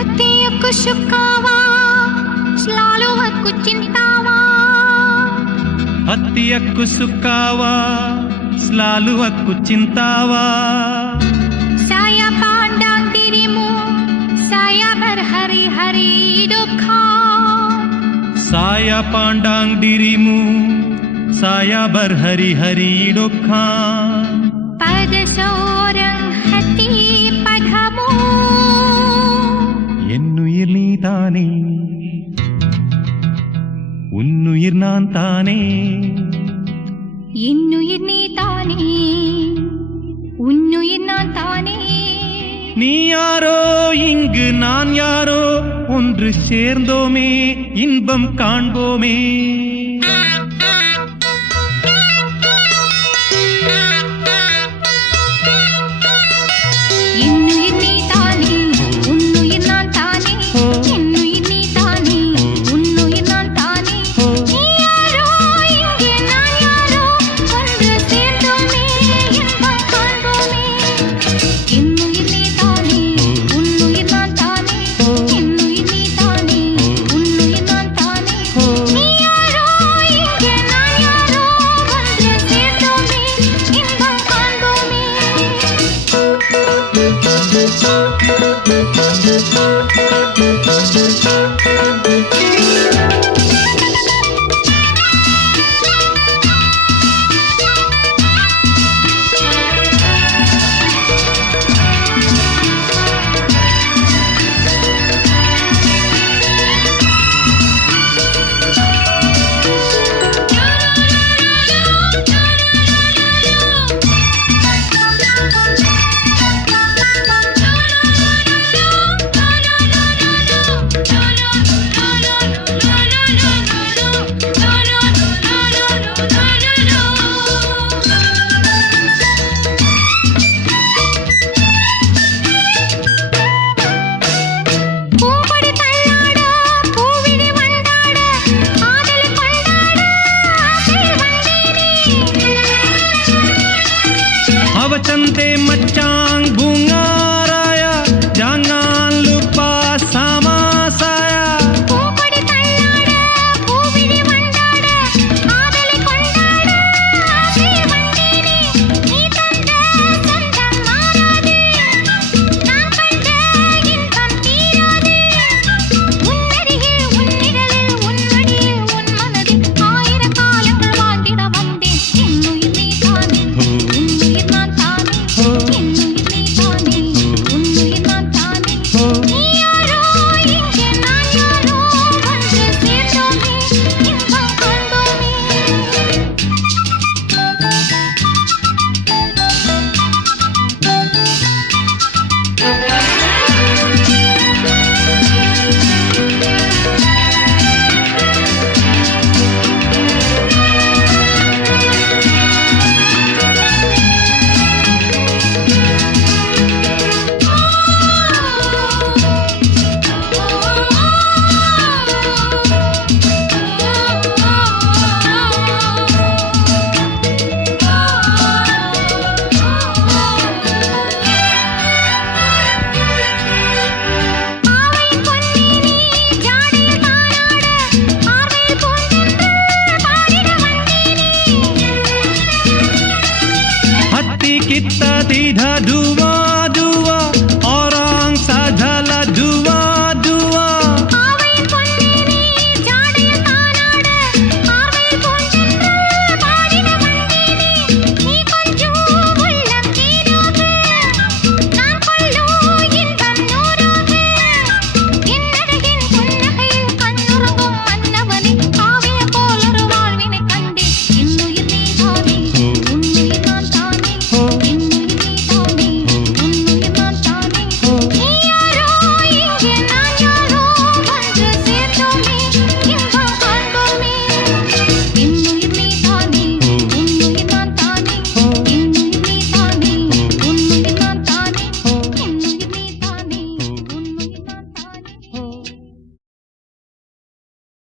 హత్యకు సుఖావా స్లాలువకు చింతావా హత్యకు సుఖావా స్లాలువకు చింతావా saya pandang dirimu saya berhari-hari duka saya pandang dirimu saya berhari-hari duka pada seorang hati padamu என்னுயிர் நீதானே உன்னுயிர் நான் தானே என்னுயிர் நீதானே உன்னுயிர் நான் தானே நீ யாரோ இங்கு நான் யாரோ ஒன்று சேர்ந்தோமே இன்பம் காண்போமே என்னுயிர் நீதானே உன்னுயிர் நான் தானே என்னுயிர் நீதானே உன்னுயிர் நான் தானே நீ யாரோ இங்கே நான் யாரோ ஒன்று சேர்ந்தோமே இன்பம் காண்போமே என்னுயிர் நீதானே உன்னுயிர் நான் தானே என்னுயிர் நீதானே உன்னுயிர் நான் தானே நீ யாரோ இங்கே நான் யாரோ ஒன்று சேர்ந்தோமே இன்பம் காண்போமே பூம்படி தள்ளாட பூவிழி வண்டாட ஆதலை கொண்டாட ஆசை வந்தேனே அவச்சந்தே மச்சாங் பூங்காராயா ஜாங்கான் லுப்பா சாமாசாயா பூம்படி தள்ளாட பூவிழி வண்டாட ஆதலை கொண்டாட ஆசை வந்தேனே நீ தந்த சொந்தம் மாறாது நான் கண்ட இன்பம் தீராது உன்னருகில் உன்னிடலில் உன்மடியில் உன் மனதில் ஆயிரம் காலங்கள் வாழ்ந்திட வந்தேன் என்னுயிர் நீதானே உன்னுயிர் நான் தானே என்னுயிர் நீதானே உன்னுயிர் நான் தானே நீ யாரோ இங்கே நான் யாரோ ஒன்று சேர்ந்தோமே இன்பம் காண்போமே